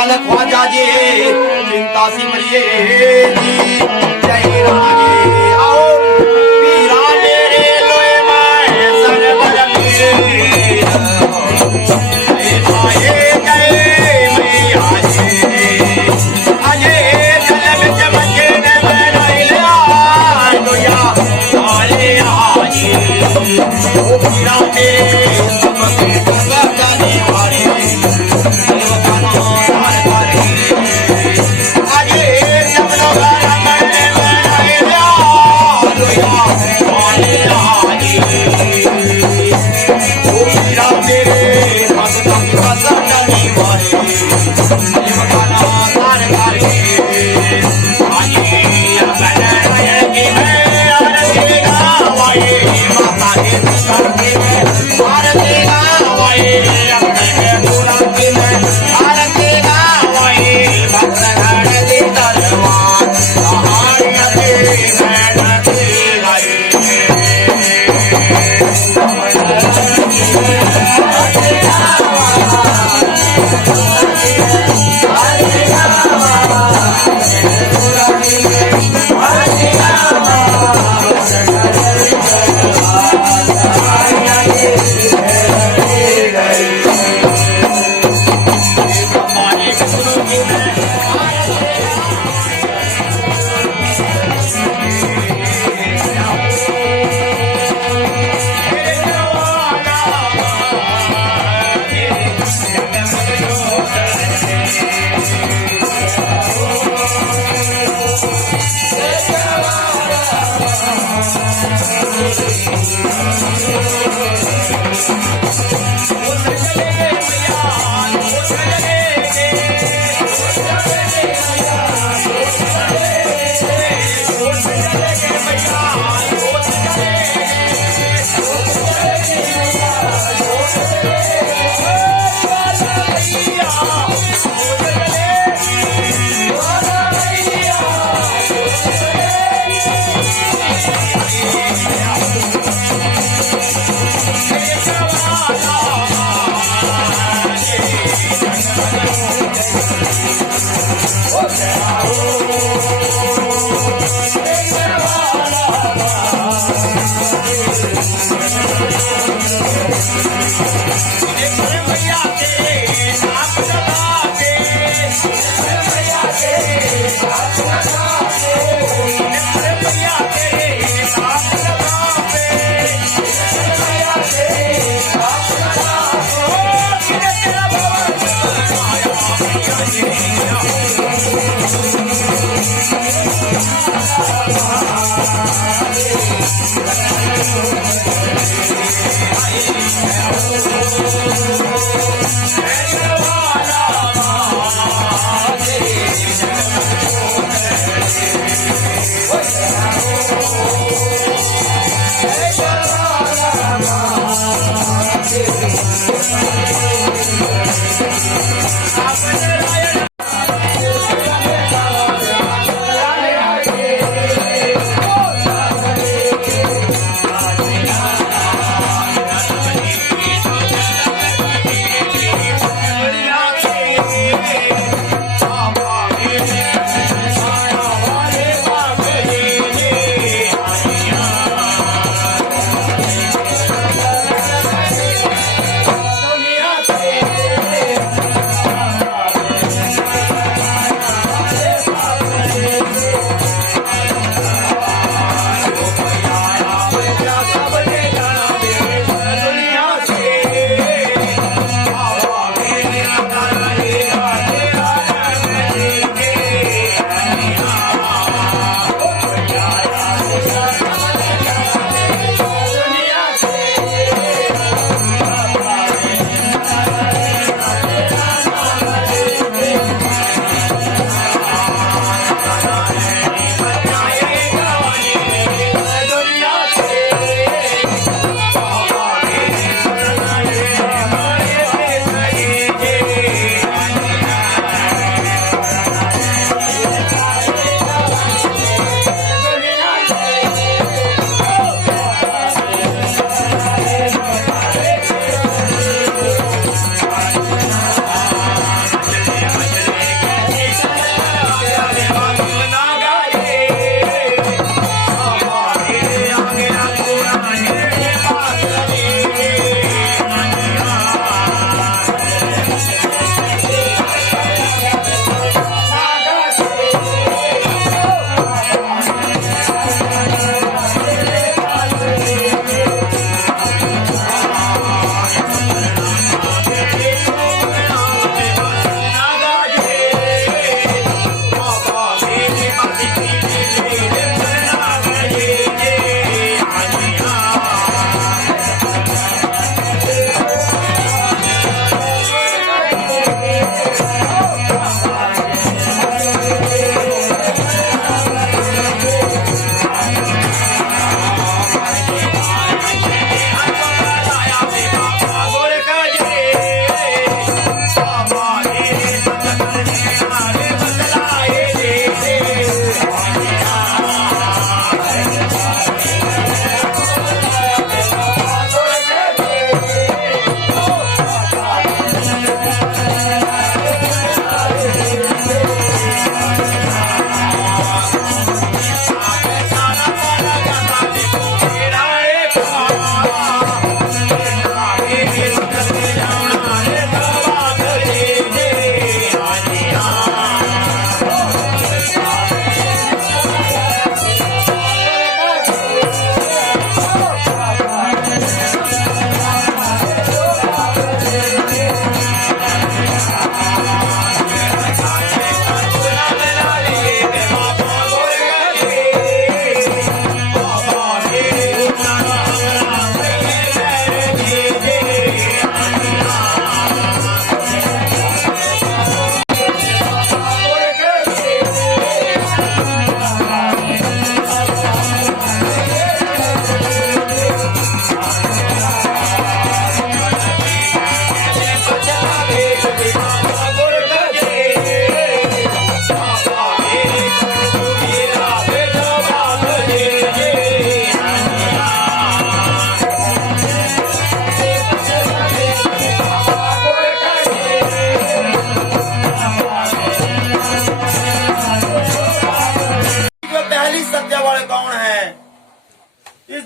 बैठल ख्वाजा जी चिंता सिमरिए जी जय राजे आओ पीरा मेरे लोए मैं सरवर मेरे आए जय मैया जी अजे जल विच मचे ने बैठा लोया आले आजी ओ पीरा मेरे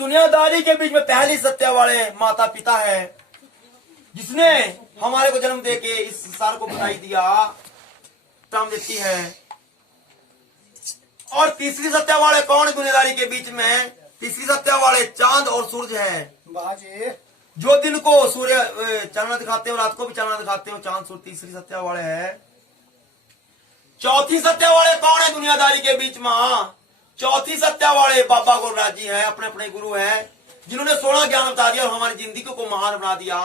दुनियादारी के बीच में पहली सत्य वाले माता पिता है, जिसने हमारे को जन्म देके इस संसार को बनाई दिया, प्राण देती है। और तीसरी सत्य वाले कौन है दुनियादारी के बीच में? तीसरी सत्य वाले चांद और सूरज है, जो दिन को सूर्य चांदना दिखाते हो, रात को भी चांदना दिखाते हो, चांद सूरज तीसरी सत्य वाले है। चौथी सत्य वाले कौन है दुनियादारी के बीच में? चौथी सत्या वाले बाबा गुरुराज जी हैं, अपने अपने गुरु हैं, जिन्होंने 16 ज्ञान बता दिया और हमारी जिंदगी को महान बना दिया।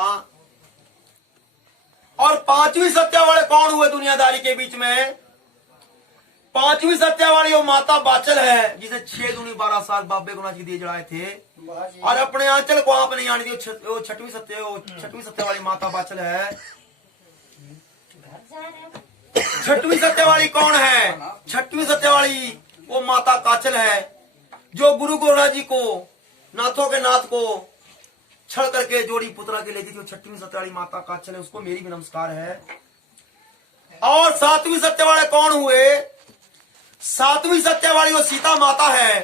और पांचवी सत्या वाले कौन हुए दुनियादारी के बीच में? पांचवी सत्या वाली वो माता बाचल है, जिसे 6 दूनी 12 साल बाबे गुरुराज जी दिए जड़ाए थे और अपने आंचल को आप नहीं आने दी। छठवीं सत्या वाली माता बाचल है। छठवीं सत्या वाली कौन है? छठवीं सत्या वाली वो माता काचल है, जो गुरु गोरखनाथ जी को, नाथों के नाथ को छड़ करके जोड़ी पुत्रा के ले गई थी। वो छठवीं सत्य वाली माता काचल है, उसको मेरी भी नमस्कार है। और सातवीं सत्य वाले कौन हुए? सातवीं सत्य वाली वो सीता माता है,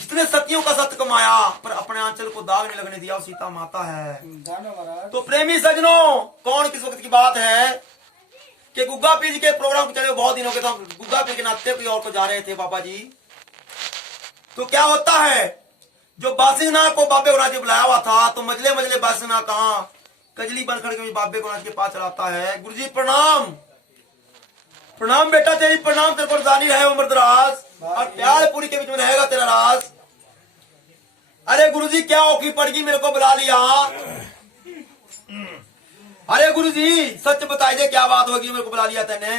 जितने सतियों का सत्य कमाया पर अपने आंचल को दाग नहीं लगने दिया, वो सीता माता है। तो प्रेमी सजनों, कौन किस वक्त की बात है कि गुग्गा पीर जी के प्रोग्राम चले बहुत दिनों के, तो हम गुग्गा पीर के नाते कोई और को जा रहे थे बाबा जी। तो क्या होता है, जो बासिंगनाथ को बाबे गुरुनाथ जी बुलाया हुआ था, तो मजले मजले बासिंगनाथ कहां कजली बन खड़के बाबे गुरुनाथ के पास चलाता है। गुरु जी प्रणाम। प्रणाम बेटा, तेरी प्रणाम, तेरे को जानी रहे उम्र दराज और प्यार पूरी के बीच में रहेगा तेरा राज। अरे गुरु जी क्या औखी पड़ गई, मेरे को बुला लिया। अरे गुरु जी सच बताई दे, क्या बात होगी, मेरे को बुला लिया तेने?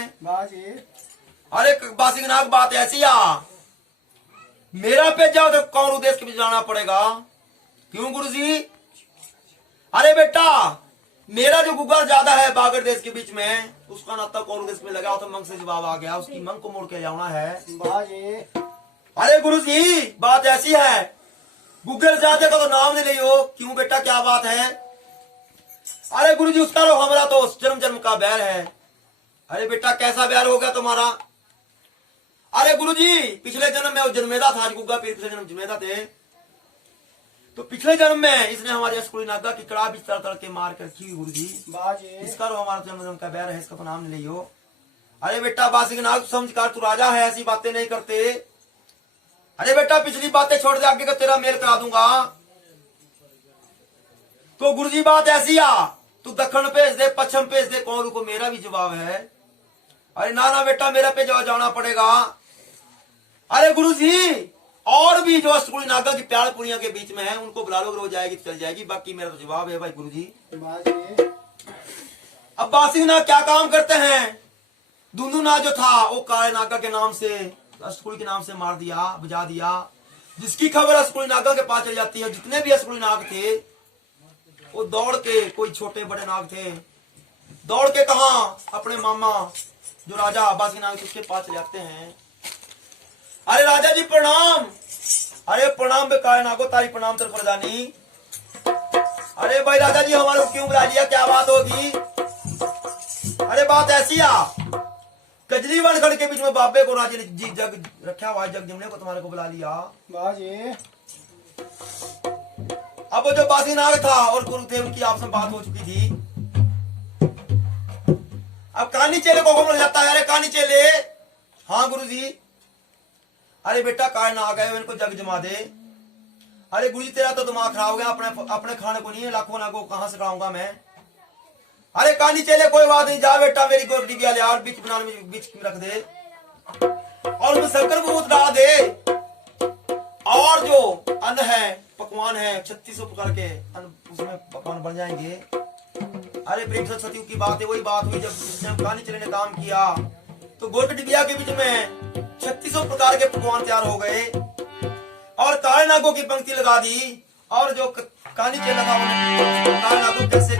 अरे बासिंगनाथ बात ऐसी आ, मेरा पे जाओ तो कौन उद्देश्य के बीच जाना पड़ेगा। क्यों गुरु जी? अरे बेटा, मेरा जो गुग्गा ज्यादा है बागड़ देश के बीच में, उसका नाता कौन उद्देश्य में लगा, तो मंग से जवाब आ गया, उसकी मंग को मोड़ के जाना है। अरे गुरु जी बात ऐसी है, गुग्गल जाते का तो नाम नहीं लियो। क्यों बेटा क्या बात है? अरे गुरु जी उसका हमारा तो जन्म जन्म का बैर है। अरे बेटा कैसा बैर हो गया तुम्हारा? अरे गुरु जी पिछले जन्म में वो जन्मेदा था, गुग्गा पीर पिछले जन्म जन्मेदा थे, तो पिछले जन्म में इसने हमारे अस्कुली नागा की कड़ा भी तड़ के मार कर रखी गुरु जी। इसका हमारा जन्म जन्म का बैर है, इसका तो नाम नहीं लियो। अरे बेटा बासिंगनाथ समझ कर, तू राजा है, ऐसी बातें नहीं करते। अरे बेटा पिछली बातें छोड़ दे, आगे का तेरा मेल करा दूंगा। तो गुरु जी बात ऐसी आ, तू दक्षिण भेज दे, पश्चिम भेज दे, कौन को मेरा भी जवाब है। अरे ना ना बेटा मेरा पे जाना पड़ेगा। अरे गुरु जी और भी जो अष्टकुली नागा की प्यार पुड़िया के बीच में है, उनको बुला लो, हो जाएगी चल जाएगी, बाकी मेरा तो जवाब है भाई गुरु जी। अब बासिंगनाथ क्या काम करते हैं? दुंदुनाथ जो था वो काले नागा के नाम से, अष्टकुली के नाम से मार दिया, बुझा दिया। जिसकी खबर अष्टकुली नागा के पास चली जाती है, जितने भी अष्टकुली नाग थे वो दौड़ के, कोई छोटे बड़े नाग थे, दौड़ के कहा अपने मामा जो राजा बासिंगनाथ उसके पास चले जाते हैं। अरे राजा जी प्रणाम। अरे प्रणाम बे काय नागो, तारी प्रणाम तेरे पर जानी। अरे भाई राजा जी हमारे क्यों बुला लिया, क्या बात होगी? अरे बात ऐसी आ, कजली वनखड़ के बीच में बाबे को राजा ने जी जग रखा हुआ, जग जमने को तुम्हारे को बुला लिया। अब वो जो बासिंगनाथ था और गुरुदेव की आपसे बात हो चुकी थी। अब कानी चेले को मिल जाता है। अरे कानी चेले, हाँ गुरुजी। अरे बेटा काय ना आ गए, इनको जग जमा दे। अरे गुरुजी तेरा तो दिमाग खराब हो गया, अपने खाने को नहीं है, लाखों नागो कहां से खाऊंगा मैं। अरे कानी चेले कोई बात नहीं, जा बेटा मेरी गोरडी भी ले और बीच बना में बीच रख दे और उसमें शंकर भूत डाल दे। और जो अन्न है पकवान है 3600 प्रकार के अन्न उसमें पकवान बन जाएंगे। अरे प्रेम सरस्वती की बात है, वही बात हुई जब कानी चेले ने काम किया तो गोरडी डिबिया के बीच में 3600 प्रकार के पकवान तैयार हो गए और काले नागों की पंक्ति लगा दी। और जो कानी चेला था उन्हें काले नागों कैसे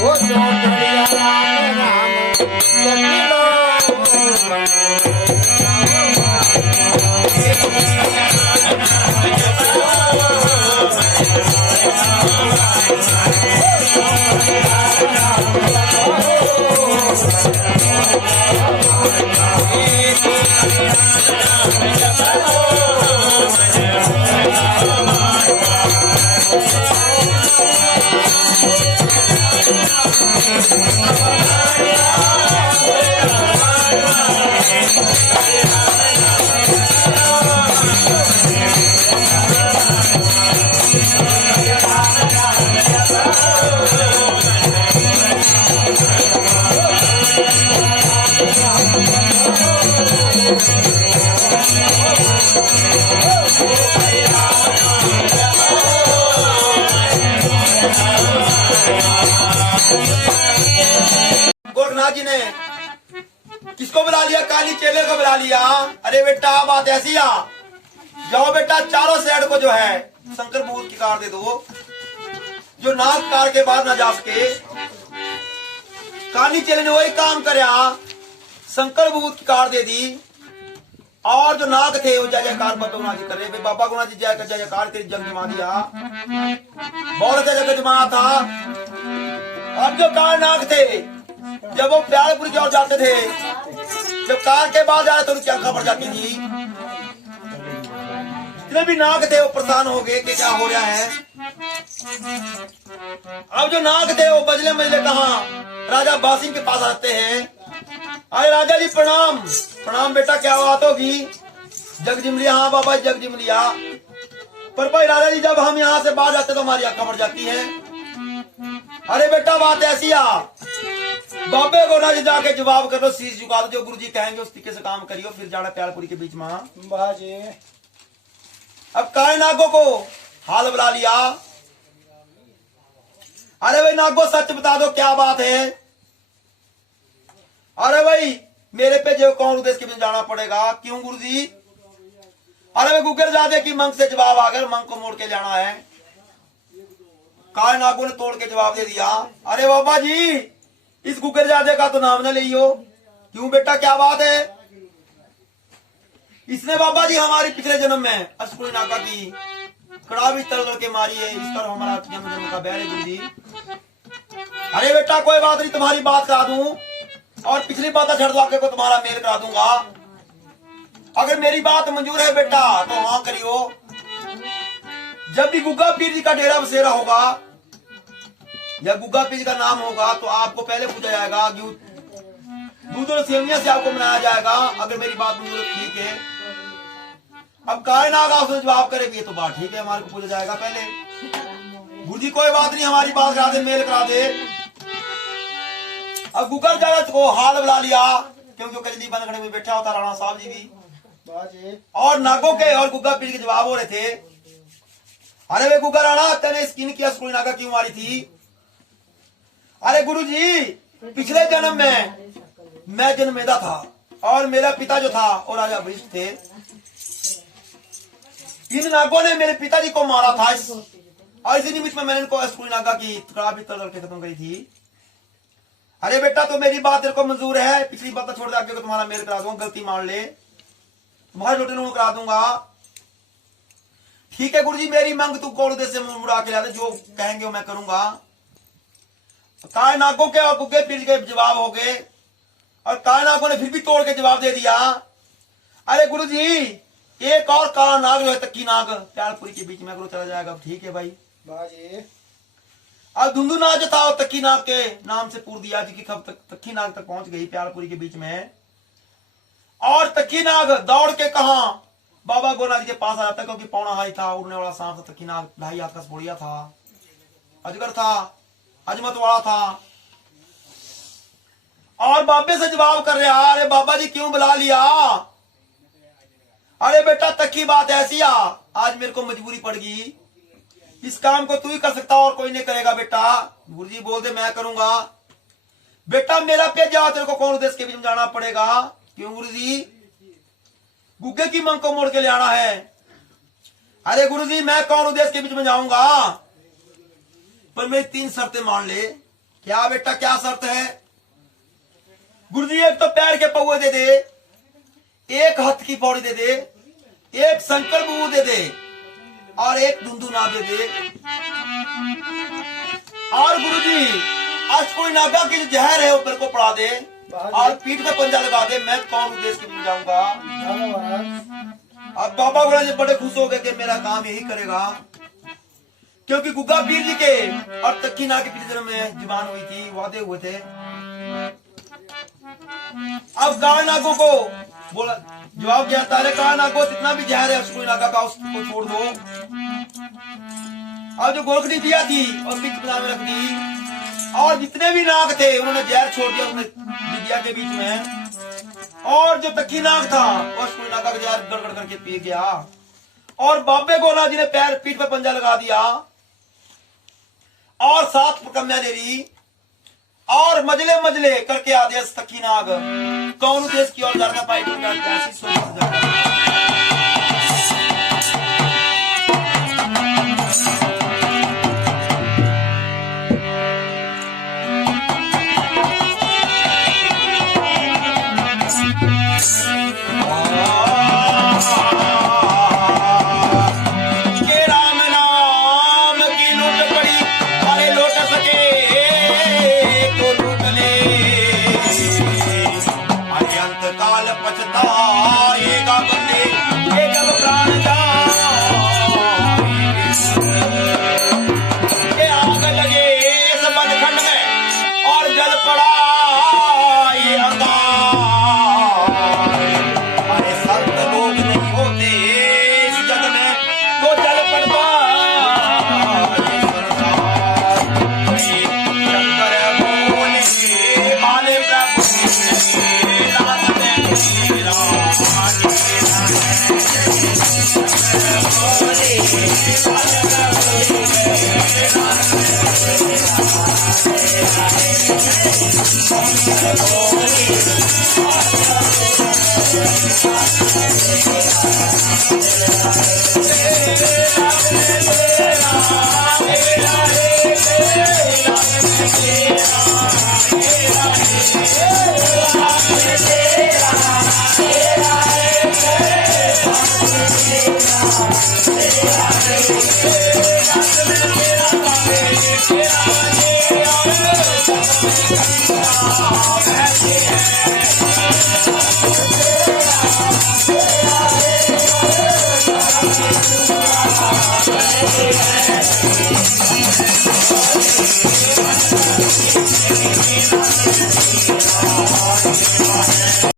वो जो राम गोरखनाथ जी ने किसको बुला लिया? काली चेले को बुला लिया। अरे बेटा बात ऐसी आ, जाओ बेटा चारों साइड को जो है शंकर भूत की कार दे दो, जो नाक कार के बाद ना जा सके। काली चेले ने वही काम करया, शंकर भूत की कार दे दी और जो नाग थे वो जय जयकार बाबा गुना जी कर रहे, बाबा गुना जी जय जयकार तेरी जग जमा दिया, बहुत अच्छा जगह जमाया था। अब जो कार नाग थे जब वो प्यारपुर की ओर जाते थे, जब कार के बाद जाए तो उनकी आंखें पड़ जाती थी। जितने भी नाग थे वो परेशान हो गए कि क्या हो रहा है। अब जो नाग थे वो बजले मजले कहा राजा बासिंग के पास आते हैं। अरे राजा जी प्रणाम। प्रणाम बेटा, क्या बात होगी? जग जिम लिया। हाँ बाबा जग जिम लिया। पर भाई राजा जी जब हम यहाँ से बाहर जाते तो हमारी आंखें पड़ जाती है। अरे बेटा बात ऐसी आ, बाबे को ना जाके जवाब कर लो, शीश झुका दो, जो गुरुजी कहेंगे उस तरीके से काम करियो, फिर जाना प्यारपुरी के बीच में। बाजी अब काले नागों को हाल बुला लिया। अरे भाई नागो सच बता दो क्या बात है? अरे भाई मेरे पे जो कौन उद्देश्य के बीच जाना पड़ेगा? क्यों गुरुजी? अरे भाई गुगर जादे की मंग से जवाब आ गया, मंग को मोड़ के जाना है। काले नागों ने तोड़ के जवाब दे दिया। अरे बाबा जी इस गुगर जादे का तो नाम न लियो। क्यों बेटा क्या बात है? इसने बाबा जी हमारी पिछले जन्म में अशकुनी नाका की कड़ावी तल के मारी है, इस पर हमारा जन्म जन्म का बैर है गुरुजी। अरे बेटा कोई बात नहीं, तुम्हारी बात करा दूं और पिछली बात छड़ दो आके को तुम्हारा मेल करा दूंगा। अगर मेरी बात मंजूर है बेटा तो हाँ करियो। जब भी गुग्गा पीर जी का डेरा बसेरा होगा या गुग्गा पीर जी का नाम होगा तो आपको पहले पूछा जाएगा, दूध और सेवियां से आपको मनाया जाएगा। अगर मेरी बात मंजूर ठीक है। अब काले नाग आपसे जवाब करे भी तो बात ठीक है, हमारे को पूछा जाएगा पहले। गुरुजी कोई बात नहीं, हमारी बात करा दे, मेल करा दे। अब गुगर जगत को हाल बुला लिया, क्योंकि कजली बंद खड़े में बैठा होता राणा साहब जी भी, और नागों के और गुग्गा पीर के जवाब हो रहे थे। अरे वे गुग्गा राणा तेने स्किन की अशकुनी नागा क्यों मारी थी? अरे गुरुजी पिछले जन्म में मैं जन्मेदा था और मेरा पिता जो था वो राजा वशिष्ठ थे। इन नागों ने मेरे पिताजी को मारा था और इसी निमित्त में मैंने इनको अशकुनी नागा की कड़ावी तल के खत्म करी थी। अरे बेटा तो मेरी बात तेरे को मंजूर है, पिछली बात छोड़ दे, आगे को तुम्हारा मेल करा दूंगा, गलती मान ले तुम्हारे लोटे नून करा दूंगा। ठीक है गुरुजी, मेरी मांग तू कौन उदेश से मुड़ा के ला दे, जो कहेंगे वो मैं करूंगा। काय नागों के और गुग्गे पीर के जवाब हो गए, और काय नागों ने फिर भी तोड़ के जवाब दे दिया। अरे गुरुजी, एक और काला नाग जो है तक्की नाग प्यालपुरी के बीच में गुरु चला जाएगा। ठीक है भाई। अब धुंधु नाग जो था वो तक्की नाग के नाम से पूर दिया, जी कब तक तक्की नाग तक पहुंच गई प्यालपुरी के बीच में। और तक्की नाग दौड़ के कहा बाबा गोनाथ जी के पास आ जाता, क्योंकि पौना हाई था, उड़ने वाला सांप था। तक्की नाग ढाई हाथ का सपोड़िया था, अजगर था, अजमत वाला था। और बाबे से जवाब कर रहा, अरे बाबा जी क्यों बुला लिया? अरे बेटा तक्की बात ऐसी आज मेरे को मजबूरी पड़ गई, इस काम को तू ही कर सकता और कोई नहीं करेगा। बेटा गुरुजी बोल दे मैं करूंगा। बेटा मेरा पेज जाओ, तेरे को कौन उदेश के बीच में जाना पड़ेगा। क्यों गुरुजी? गुग्गे की मांग को मोड़ के ले आना है। अरे गुरुजी मैं कौन उदेश के बीच में जाऊंगा, पर मेरी 3 शर्तें मान ले। क्या बेटा क्या शर्त है? गुरुजी एक तो पैर के पौवे दे दे, एक हाथ की पौड़ी दे दे, एक शंकर बुबू दे दे, और एक धुंधु ना दे दे। और गुरुजी आज कोई नागा की जो जहर है वो मेरे को पड़ा दे, और पीठ पे पंजा लगा दे, मैं कौन उदेश के बीच जाऊंगा। अब बाबा गोरा जी बड़े खुश हो गए कि मेरा काम यही करेगा, क्योंकि गुग्गा पीर जी के और तक्की नाग के पिछले में जुबान हुई थी, वादे हुए थे। अब गाय नागों को बोला, जवाब क्या तारे गाय नागो जितना भी जहर है उसको नागा का उसको छोड़ दो। अब जो गोलकड़ी दिया थी और बीच में रख दी, और जितने भी नाग थे उन्होंने जहर छोड़ दिया उसने दिया के बीच में। और जो तक्की नाग था उसको नागा का जहर गड़गड़ करके पी गया। और बाबे गोला जी ने पैर पीठ पर पंजा लगा दिया और 7 प्रकम्या ले ली, और मजले मजले करके आदेश तक्की नाग कौन उदेश की ओर जाना पाई ऐसी सोच। Thank you.